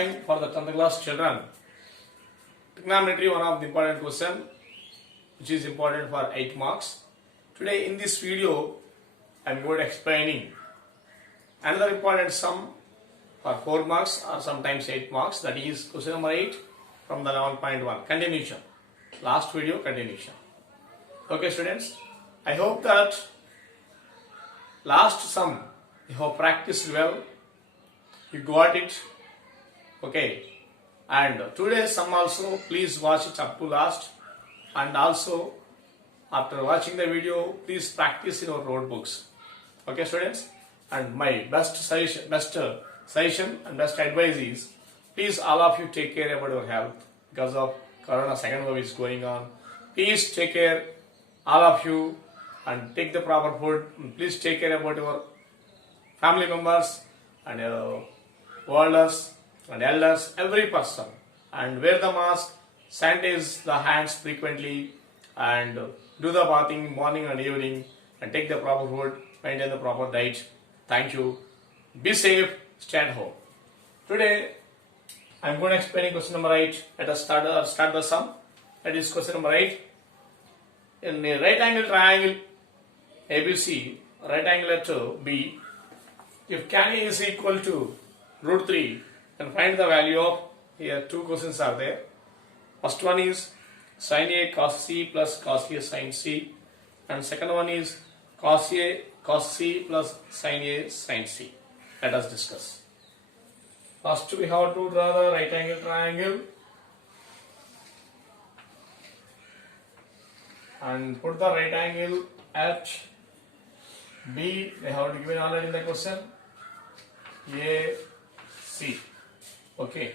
time for the 10th class children. Trigonometry, one of the important question which is important for 8 marks. Today in this video I am going to explaining another important sum for 4 marks or sometimes 8 marks, that is question number 8 from the 11.1 continuation. Last video continuation. Okay students, I hope that last sum you have practiced well, you got it. Okay, and today's sum also please watch it up to last, and also after watching the video please practice in your notebooks. Okay students, and my best suggestion and best advice is, please all of you take care about your health because of corona second wave is going on. Please take care all of you and take the proper food. Please take care about your family members and elders and elders, every person, and wear the mask, sanitize the hands frequently, and do the bathing morning and evening, and take the proper food, maintain the proper diet. Thank you. Be safe, stay at home. Today I am going to explain question number 8. Let us start the sum. That is question number 8. In a right angle triangle ABC, right angle at B, if tan A is equal to root 3, then find the value of, here two questions are there. First one is sin A cos C plus cos A sin C, and second one is cos A cos C plus sin A sin C. Let us discuss. First we have to draw the right angle triangle and put the right angle at B. They have given already in the question A C. Okay.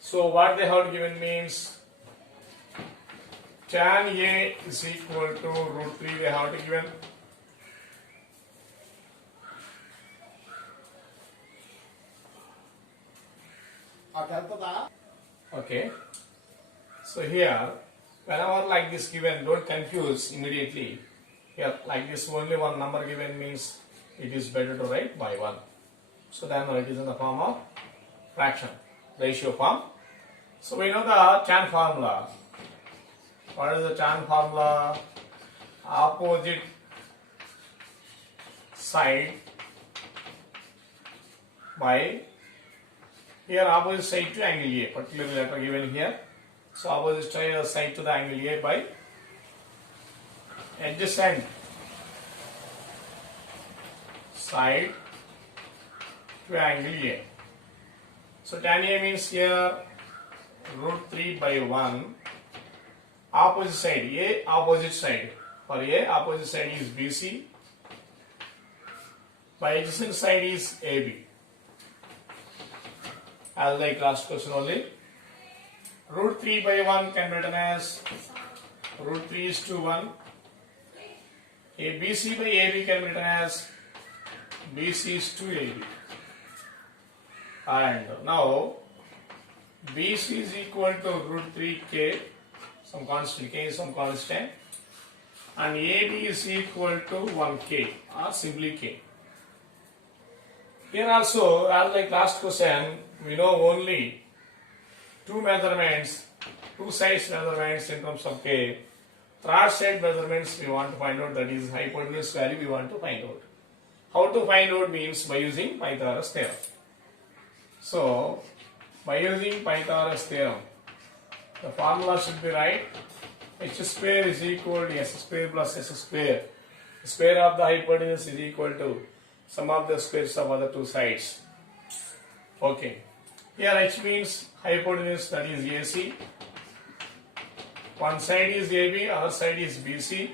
So what they have given means tan A is equal to root 3. They have given. Okay. So here, whenever like this given, don't confuse immediately. Here, like this, only one number given means it is better to write by 1. So then it is in the form of fraction, ratio form. So we know the tan formula. What is the tan formula? Opposite side by, here opposite side to angle A, particular letter given here. So opposite side to the angle A by adjacent side to angle A. So tan A means here root 3 by 1. Opposite side, A opposite side. For A, opposite side is BC. By adjacent side is AB. As like last question only. Root 3 by 1 can be written as root 3 is to 1. BC by AB can be written as BC is to AB. And now BC is equal to root 3K, some constant, K is some constant, and AB is equal to 1K or simply K. Here also, as like last question, we know only two measurements, two sides measurements in terms of K. Third side measurements we want to find out, that is hypotenuse value we want to find out. How to find out means by using Pythagoras theorem. So, by using Pythagoras theorem, the formula should be right. H square is equal to S square plus S square. The square of the hypotenuse is equal to sum of the squares of other two sides. Okay. Here H means hypotenuse, that is AC. One side is AB, other side is BC.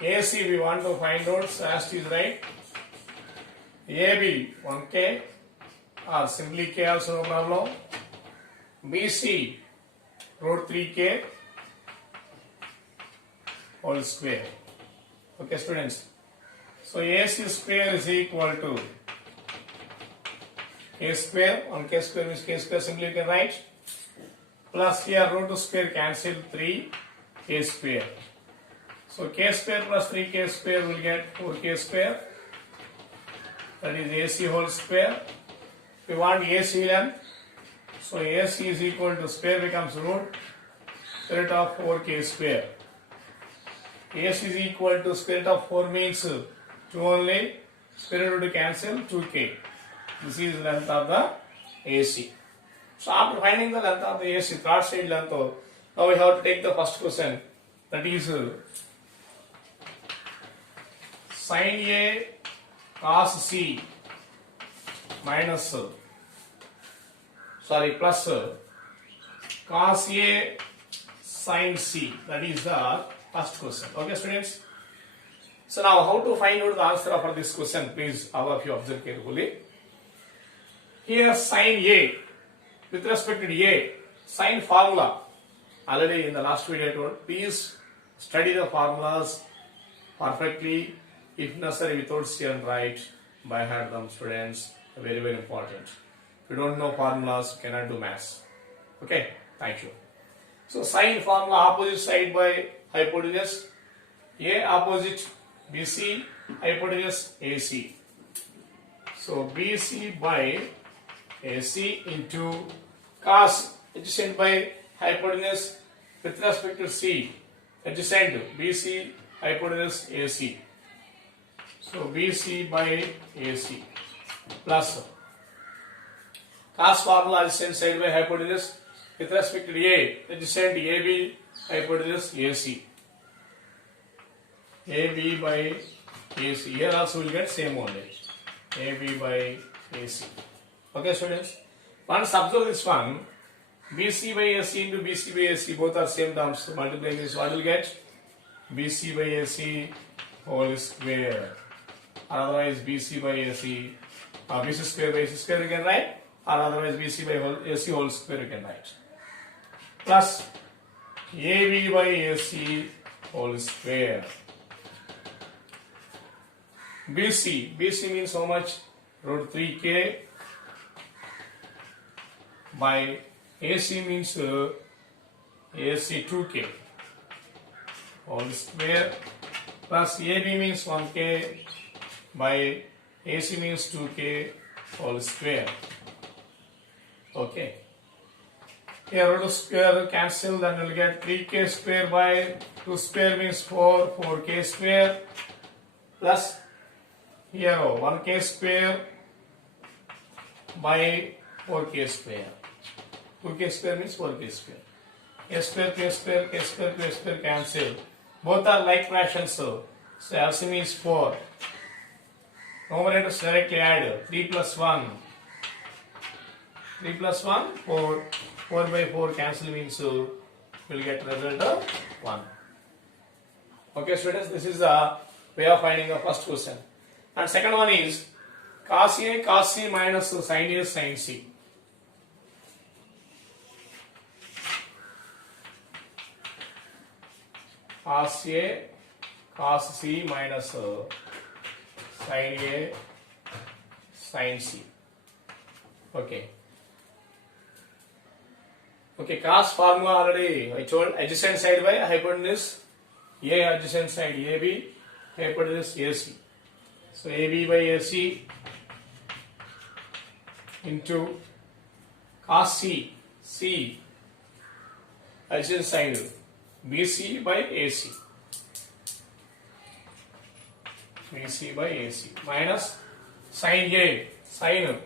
AC we want to find out, so as is right. AB 1K or simply K also no problem. BC root 3K whole square. Okay students. So AC square is equal to K square, 1K square means K square, simply you can write, plus here root square cancel 3 K square. So k square plus 3k square will get 4k square. That is AC whole square. We want AC length. So AC is equal to square becomes root square root of 4k square. AC is equal to square root of 4 means 2 only. Square root to cancel 2k. This is length of the AC. So after finding the length of the AC, third side length, now we have to take the first question. That is sin A cos C minus plus cos A sin C. That is the first question. Okay, students. So now how to find out the answer for this question? Please all of you observe carefully. Here sin A with respect to A, sin formula. Already in the last video I told, please study the formulas perfectly. If necessary, without see and write by heart them, students. Very, very important. If you don't know formulas, you cannot do maths. Okay, thank you. So sin formula, opposite side by hypotenuse. A opposite BC, hypotenuse AC. So BC by AC into cos adjacent by hypotenuse with respect to C, adjacent BC hypotenuse AC. So BC by AC plus cos formula adjacent side by hypotenuse with respect to A, adjacent AB hypotenuse AC. AB by AC. Here also we will get same only. AB by AC. Okay, students. Once observe this one, BC by AC into BC by AC, both are same terms. So multiplying this, what will get? BC by AC whole square. Or otherwise BC by AC, BC square by AC square you can write. Or otherwise BC by AC whole square you can write. Plus AB by AC whole square. BC means how much? Root 3k by AC means AC 2k whole square plus AB means 1k by AC means 2k whole square. Okay. Here root square cancel, then we will get 3k square by 2 square means 4k square plus here 1k square by 4k square. 2k square means 4k square. A square, k square, k square, k square cancel. Both are like fractions, so LCM is 4. Numerators directly add 3 plus 1. 3 plus 1, 4. 4 by 4 cancel means we'll get result of 1. Okay, students, this is the way of finding the first question. And second one is cos A cos C minus sin A sin C. Cos A cos C minus sin A sin C. Okay. Okay, cos formula already I told, adjacent side by hypotenuse A, adjacent side AB, hypotenuse AC. So AB by AC into cos C adjacent side BC by AC. BC by AC minus sin A, sin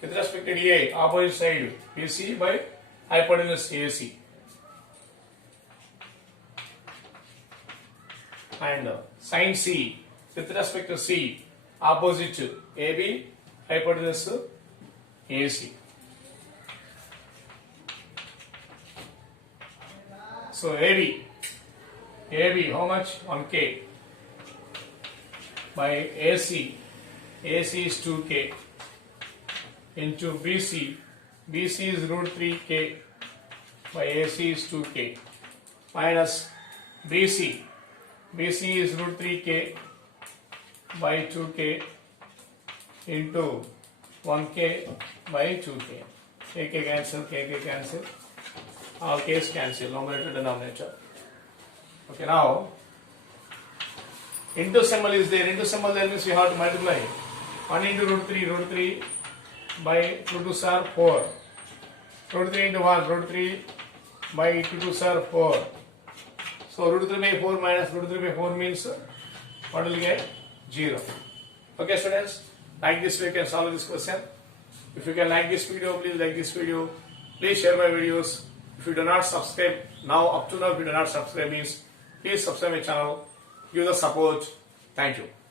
with respect to A, opposite side BC by hypotenuse AC. And sin C with respect to C, opposite to AB, hypotenuse AC. So AB how much? 1k by AC is 2k into BC is root 3k by AC is 2k minus BC is root 3k by 2k into 1k by 2k. K cancel, all k's cancel, numerator denominator. Okay, now Into symbol is there. Into symbol there means we have to multiply. 1 into root 3 by 2 2s are 4. Root 3 into 1, root 3 by 2 2s are 4. So root 3 by 4 minus root 3 by 4 means what will get? 0. Okay students, like this way you can solve this question. If you can like this video, please like this video. Please share my videos. If you do not subscribe, up to now if you do not subscribe means please subscribe my channel. Give the support. Thank you.